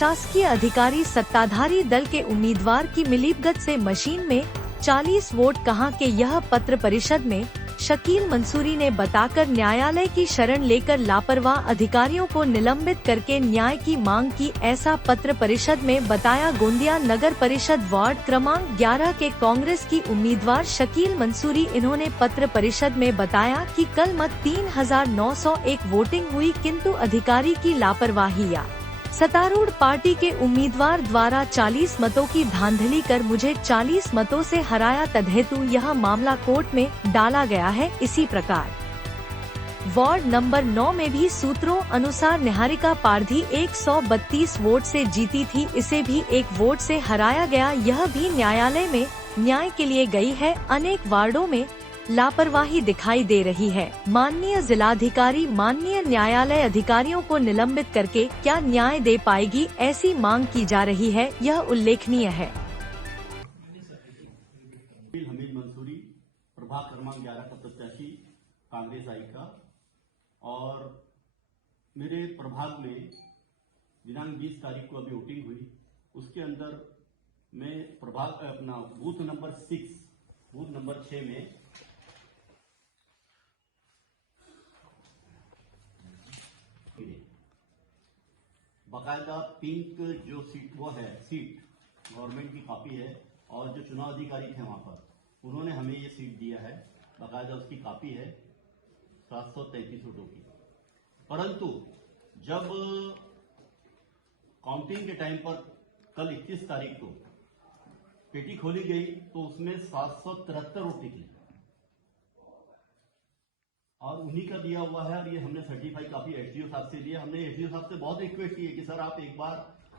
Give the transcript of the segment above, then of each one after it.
प्रशासकीय अधिकारी सत्ताधारी दल के उम्मीदवार की मिलीभगत से मशीन में 40 वोट कहां के यह पत्र परिषद में शकील मंसूरी ने बताकर न्यायालय की शरण लेकर लापरवाह अधिकारियों को निलंबित करके न्याय की मांग की। ऐसा पत्र परिषद में बताया गोंदिया नगर परिषद वार्ड क्रमांक 11 के कांग्रेस की उम्मीदवार शकील मंसूरी। इन्होंने पत्र परिषद में बताया कि कल मत 3901 वोटिंग हुई, किंतु अधिकारी की लापरवाही या सत्तारूढ़ पार्टी के उम्मीदवार द्वारा 40 मतों की धांधली कर मुझे 40 मतों से हराया, तदहेतु यह मामला कोर्ट में डाला गया है। इसी प्रकार वार्ड नंबर 9 में भी सूत्रों अनुसार निहारिका पारधी 132 वोट से जीती थी, इसे भी 1 वोट से हराया गया। यह भी न्यायालय में न्याय के लिए गई है। अनेक वार्डों में लापरवाही दिखाई दे रही है। माननीय जिलाधिकारी माननीय न्यायालय अधिकारियों को निलंबित करके क्या न्याय दे पाएगी, ऐसी मांग की जा रही है। यह उल्लेखनीय है। हमीद मंसूरी प्रभाग क्रमांक 11 का प्रत्याशी कांग्रेस आई का, और मेरे प्रभाग में दिनांक 20 तारीख को अभी वोटिंग हुई। उसके अंदर मैं प्रभाग अपना बूथ नंबर 6 में बाकायदा पिंक जो सीट वो है, सीट गवर्नमेंट की कॉपी है, और जो चुनाव अधिकारी थे वहां पर उन्होंने हमें ये सीट दिया है, बाकायदा उसकी कॉपी है 733 वोटों की। परंतु जब काउंटिंग के टाइम पर कल 21 तारीख को पेटी खोली गई तो उसमें 773 वोट निकली और उन्हीं का दिया हुआ है। और ये हमने सर्टिफाई कॉपी एसडीओ साहब से लिया। हमने एसडीओ साहब से बहुत रिक्वेस्ट की है कि सर आप एक बार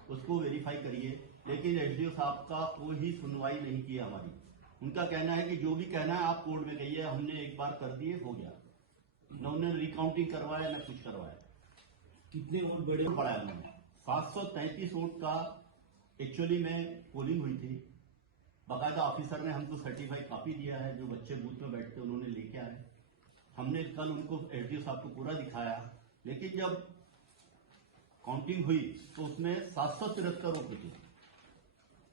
उसको वेरीफाई करिए, लेकिन एसडीओ साहब का कोई सुनवाई नहीं किया हमारी। उनका कहना है कि जो भी कहना है आप कोर्ट में कहिए, हमने एक बार कर दिए, हो गया। न उन्होंने रिकाउंटिंग करवाया न कुछ करवाया। कितने वोट बढ़ा है उन्होंने 733 वोट का एक्चुअली में पोलिंग हुई थी। बाकायदा ऑफिसर ने हमको सर्टिफाइड कॉपी दिया है, जो बच्चे बूथ में बैठते उन्होंने लेके आए। हमने कल उनको एसडीओ साहब को पूरा दिखाया, लेकिन जब काउंटिंग हुई तो उसमें 773 वोट निकले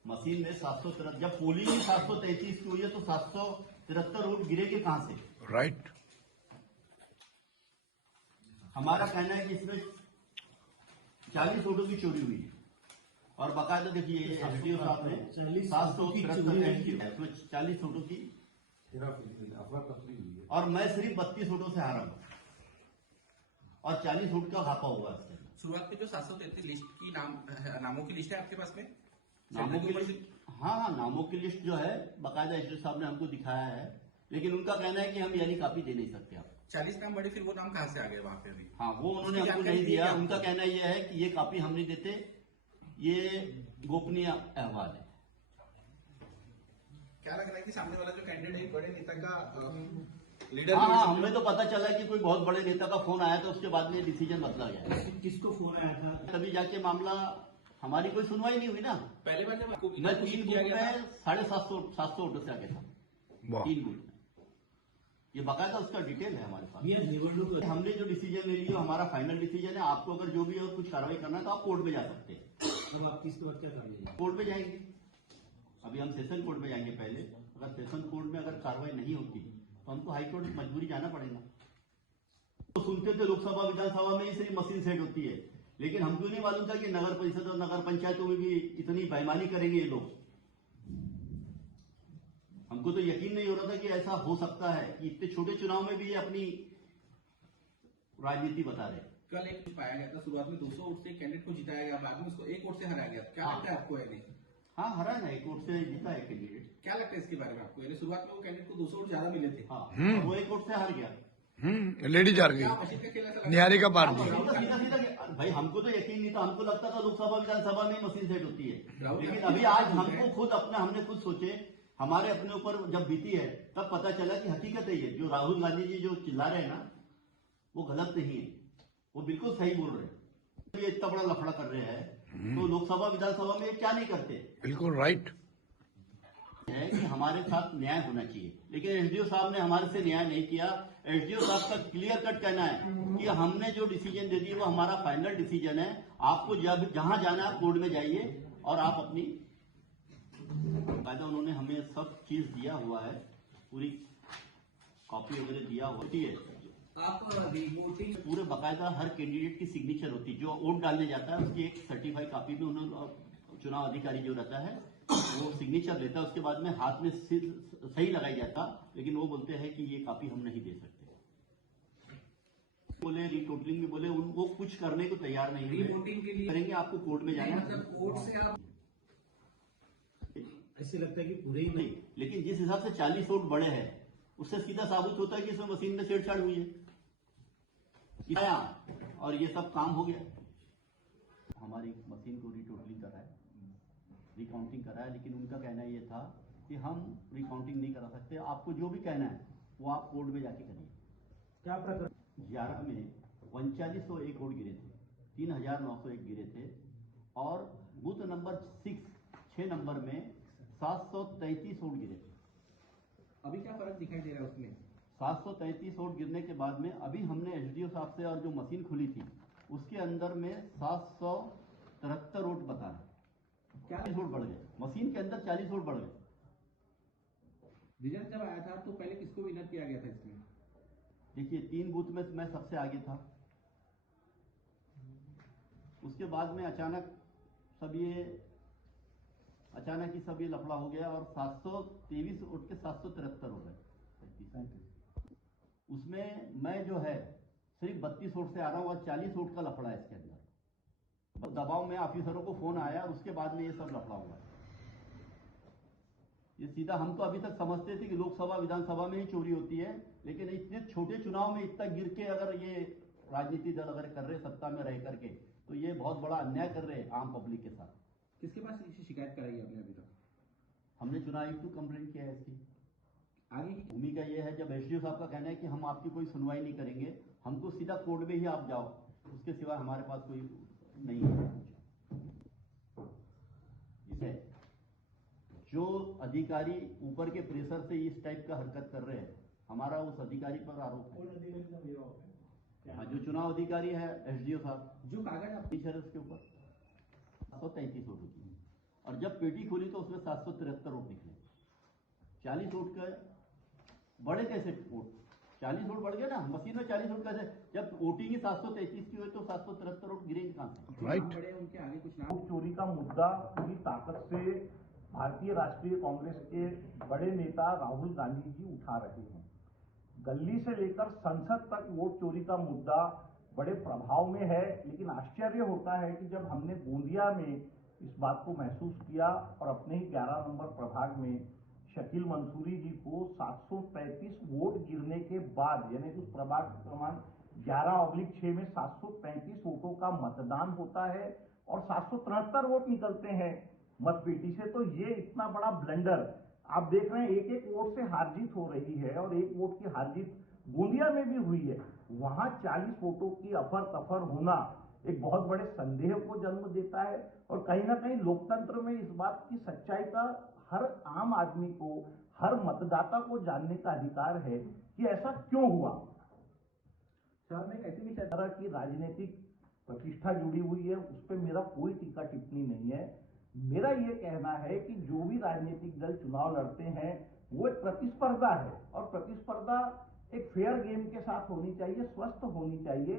मशीन में। 773 जब पोलिंग 733 की हुई है तो 773 वोट गिरेगे कहां से? राइट। हमारा कहना है कि इसमें 40 वोटों की चोरी हुई है, और बाकायदा देखिए एसडीओ साहब ने 773 40 वोटों की, और मैं सिर्फ 32 वोटों से हारा हूं, और 40 वोट का घापा हुआ है। शुरुआत में जो 733 लिस्ट की नामों की लिस्ट है आपके पास में? नामों की लिस्ट, हाँ, नामों की लिस्ट जो है बाकायदा एसडीओ साहब ने हमको दिखाया है, लेकिन उनका कहना है कि हम यानी कॉपी दे नहीं सकते आप। 40 नाम बड़े, फिर वो नाम कहां से आ गए वहां पे? अभी हाँ, वो उन्होंने हमको नहीं दिया। उनका कहना यह है कि ये कॉपी हम नहीं देते, ये गोपनीय अहवाल है। क्या लग रहा है कि सामने वाला जो कैंडिडेट है बड़े नेता का लीडर? हाँ, हमें तो पता चला कि कोई बहुत बड़े नेता का फोन आया था, उसके बाद में डिसीजन बदला गया। किसको फोन आया था? तभी जाके मामला, हमारी कोई सुनवाई नहीं हुई ना। पहले बार जब आपको मैं 3 बूथ में 750 वोटों से आगे था, 3 बूथ में। ये बाकायदा उसका डिटेल है हमारे पास। हमने जो डिसीजन ले लिया हमारा फाइनल डिसीजन है। आपको अगर जो भी और कुछ कार्रवाई करना है तो आप कोर्ट में जा सकते हैं। तो आप किसके बाद क्या कर लेंगे? कोर्ट में जाएंगे। अभी हम सेशन कोर्ट में जाएंगे पहले। अगर सेशन कोर्ट में अगर कार्रवाई नहीं होती तो हमको हाई कोर्ट मजबूरी जाना पड़ेगा। तो सुनते थे लोकसभा विधानसभा में ही सिर्फ मशीन सेट होती है, लेकिन हमको नहीं मालूम था कि नगर परिषद और नगर पंचायतों में भी इतनी बेईमानी करेंगे ये लोग। हमको तो यकीन नहीं हो रहा था कि ऐसा हो सकता है कि इतने छोटे चुनाव में भी ये अपनी राजनीति बता रहे। कल एक पाया गया था, शुरुआत में 200 वोट से कैंडिडेट को जिताया गया, बाद में उसको 1 वोट से हराया गया। क्या लगता है आपको? हाँ, हरा है, 1 वोट से जीता है कैंडिडेट। क्या लगता है इसके बारे में आपको? शुरुआत में वो कैंडिडेट को 200 वोट ज्यादा मिले थे। हाँ, वो 1 वोट से हार गया। लेडीज हार गई, गई, निहारिका पारधी। भाई हमको तो यकीन नहीं था। हमको लगता था लोकसभा विधानसभा में मशीन सेट होती है, लेकिन अभी आज हमको खुद हमने खुद सोचे, हमारे अपने ऊपर जब बीती है तब पता चला कि हकीकत है ये जो राहुल गांधी जी जो चिल्ला रहे हैं ना, वो गलत नहीं है, वो बिल्कुल सही बोल रहे हैं। ये इतना बड़ा लफड़ा कर रहे हैं तो लोकसभा विधानसभा में क्या नहीं करते? बिल्कुल राइट। है कि हमारे साथ न्याय होना चाहिए, लेकिन एसडीओ साहब ने हमारे से न्याय नहीं किया। एसडीओ साहब का क्लियर कट कहना है कि हमने जो डिसीजन दे दी वो हमारा फाइनल डिसीजन है। आपको जब जहां जाना है कोर्ट में जाइए और आप अपनी कायदा, उन्होंने हमें सब चीज दिया हुआ है, पूरी कॉपी वगैरह दिया होती है। आप रिपोर्टिंग पूरे बाकायदा हर कैंडिडेट की सिग्नेचर होती है, जो वोट डालने जाता है उसकी एक सर्टिफाइड कॉपी में उन्होंने चुनाव अधिकारी जो रहता है वो सिग्नेचर लेता है, उसके बाद में हाथ में सही लगाई जाता, लेकिन वो बोलते हैं कि ये कॉपी हम नहीं दे सकते। बोले रिटोटलिंग में बोले वो कुछ करने को तैयार नहीं है। रिपोर्टिंग के लिए करेंगे, आपको कोर्ट में जाना है। मतलब कोर्ट से आप ऐसे लगता है कि पूरे ही नहीं, लेकिन जिस हिसाब से 40 वोट बड़े हैं उससे सीधा साबित होता है कि इसमें मशीन में छेड़छाड़ हुई है और ये सब काम हो गया। हमारी मशीन को रिटोटलिंग करा है, रिकाउंटिंग करा है, लेकिन उनका कहना ये था कि हम रिकाउंटिंग नहीं करा सकते, आपको जो भी कहना है वो आप कोर्ट में जाके करिए। क्या प्रकरण 11 में 3901 वोट गिरे थे, 3901 गिरे थे, और बूथ नंबर 6 नंबर में 733 वोट गिरे थे। अभी क्या फर्क दिखाई दे रहा है उसमें? 733 वोट गिरने के बाद में अभी हमने एसडीओ साहब से और जो मशीन खुली थी उसके अंदर में 773 वोट बता रहे, 40 वोट बढ़ गए, मशीन के अंदर 40 वोट बढ़ गए। रिजल्ट जब आया था तो पहले किसको विनर किया गया था इसमें? देखिए 3 बूथ में मैं सबसे आगे था, उसके बाद में अचानक ही सब ये लफड़ा हो गया और 723 वोट के 773 हो गए। उसमें मैं जो है सिर्फ 32 वोट से आ रहा हूं और 40 वोट का लफड़ा है इसके अंदर। दबाव में ऑफिसरों को फोन आया, उसके बाद में ये सब लफड़ा हुआ है। ये सीधा हम तो अभी तक समझते थे कि लोकसभा विधानसभा में ही चोरी होती है, लेकिन इतने छोटे चुनाव में इतना गिर के अगर ये राजनीतिक दल अगर कर रहे सत्ता में रह करके, तो ये बहुत बड़ा अन्याय कर रहे हैं आम पब्लिक के साथ। किसके पास शिकायत कराई आपने अभी तक? हमने चुनाव आयुक्त को कंप्लेंट किया है इसकी। आगे की भूमिका यह है, जब एसडीओ साहब का कहना है कि हम आपकी कोई सुनवाई नहीं करेंगे, हमको सीधा कोर्ट में ही आप जाओ, उसके सिवा हमारे पास कोई नहीं है। इसे जो अधिकारी ऊपर के प्रेशर से इस टाइप का हरकत कर रहे हैं, हमारा उस अधिकारी पर आरोप है। हाँ, जो चुनाव अधिकारी है एसडीओ साहब, जो कागज आप टीचर है उसके ऊपर 733 वोट होती है, और जब पेटी खोली तो उसमें 773 वोट निकले। 40 वोट का बढ़े कैसे वोट? 40 वोट बढ़ गया ना, मशीन में 40 वोट कैसे? जब वोटिंग ही 733 की हुई तो 773 वोट गिरेंगे कहां से? राइट। बड़े उनके आगे कुछ नाम वोट चोरी का मुद्दा पूरी ताकत से भारतीय राष्ट्रीय कांग्रेस के बड़े नेता राहुल गांधी जी उठा रहे हैं। गली से लेकर संसद तक वोट चोरी का मुद्दा बड़े प्रभाव में है, लेकिन आश्चर्य होता है कि जब हमने गोंदिया में इस बात को महसूस किया और अपने ही 11 नंबर प्रभाग में शकील मंसूरी जी को 735 वोट गिरने के बाद, यानी उस प्रभाग क्रमांक 11/6 में 735 वोटों का मतदान होता है और 773 वोट निकलते हैं मतपेटी से, तो ये इतना बड़ा ब्लंडर आप देख रहे हैं। एक एक वोट से हार जीत हो रही है और एक वोट की हार जीत गोंदिया में भी हुई है। वहां 40 वोटों की अफर तफर होना एक बहुत बड़े संदेह को जन्म देता है, और कहीं ना कहीं लोकतंत्र में इस बात की सच्चाई का हर आम आदमी को, हर मतदाता को जानने का अधिकार है कि ऐसा क्यों हुआ। शहर में ऐसी भी तरह की राजनीतिक प्रतिष्ठा जुड़ी हुई है, उस पर मेरा कोई टीका टिप्पणी नहीं है। मेरा ये कहना है कि जो भी राजनीतिक दल चुनाव लड़ते हैं वो एक प्रतिस्पर्धा है, और प्रतिस्पर्धा एक फेयर गेम के साथ होनी चाहिए, स्वस्थ होनी चाहिए।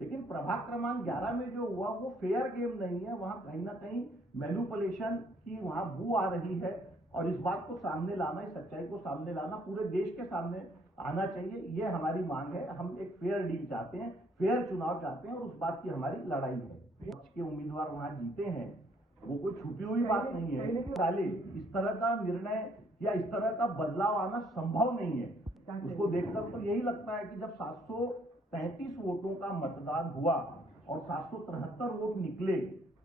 लेकिन प्रभाग क्रमांक 11 में जो हुआ वो फेयर गेम नहीं है, वहां कहीं ना कहीं मैनिपुलेशन की वहां बू आ रही है, और इस बात को सामने लाना, इस सच्चाई को सामने लाना पूरे देश के सामने आना चाहिए। ये हमारी मांग है। हम एक फेयर डील चाहते हैं, फेयर चुनाव चाहते हैं, और उस बात की हमारी लड़ाई है। पक्ष के उम्मीदवार वहां जीते हैं, वो कोई छुपी हुई बात नहीं है। डाले इस तरह का निर्णय या इस तरह का बदलाव आना संभव नहीं है। उसको देखकर तो यही लगता है कि जब 733 वोटों का मतदान हुआ और 773 वोट निकले,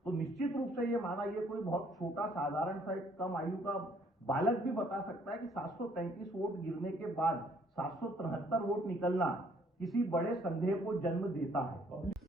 तो निश्चित रूप से ये माना, ये कोई बहुत छोटा साधारण सा एक कम आयु का बालक भी बता सकता है कि 733 वोट गिरने के बाद 773 वोट निकलना किसी बड़े संदेह को जन्म देता है।